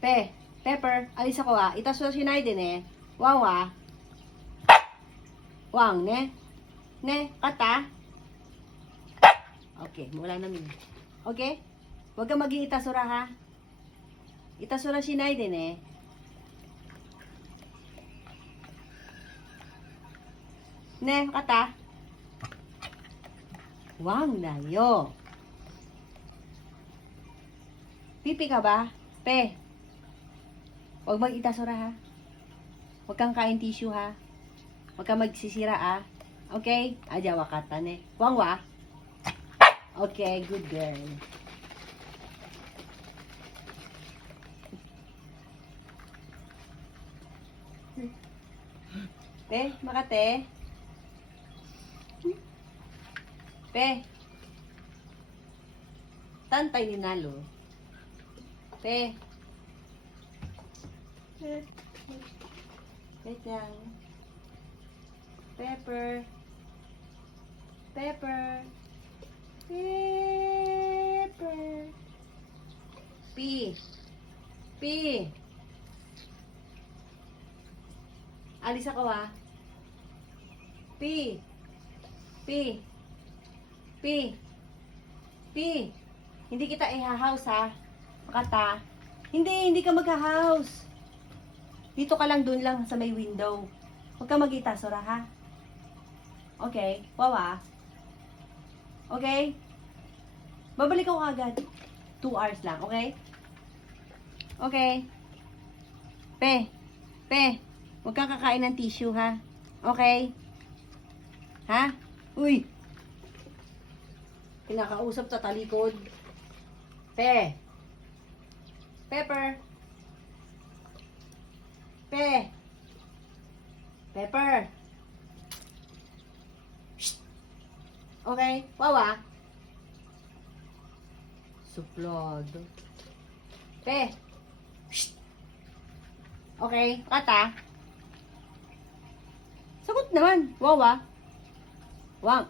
Pepper, alis ako Ita so sinay din Wang Wang, kata. Okay, mula namin. Okay? Huwag ka mag-iitasura ha. Itasura sinay din kata. Wang dayo. Pipi ka ba? Huwag mag-itasura ha. Huwag kang kain tissue ha. Huwag kang magsisira Okay? Aja wakata Wang Okay, good girl. Makate. Tantay ni Nalo. Wait lang. Pepper. P. Alis ako P. Hindi kita iha-house Makata. Hindi ka magha-house. Dito ka lang, dun lang sa may window. Huwag ka mag-itasura ha. Okay? Okay? Babalik ako agad. 2 hours lang, okay? Okay? Huwag kang kakain ng tissue ha. Okay? Ha? Uy! Kinakausap sa talikod. Pepper. Shh. Okay? Suplado. Shh. Okay? Kata. Sagot naman. Wang.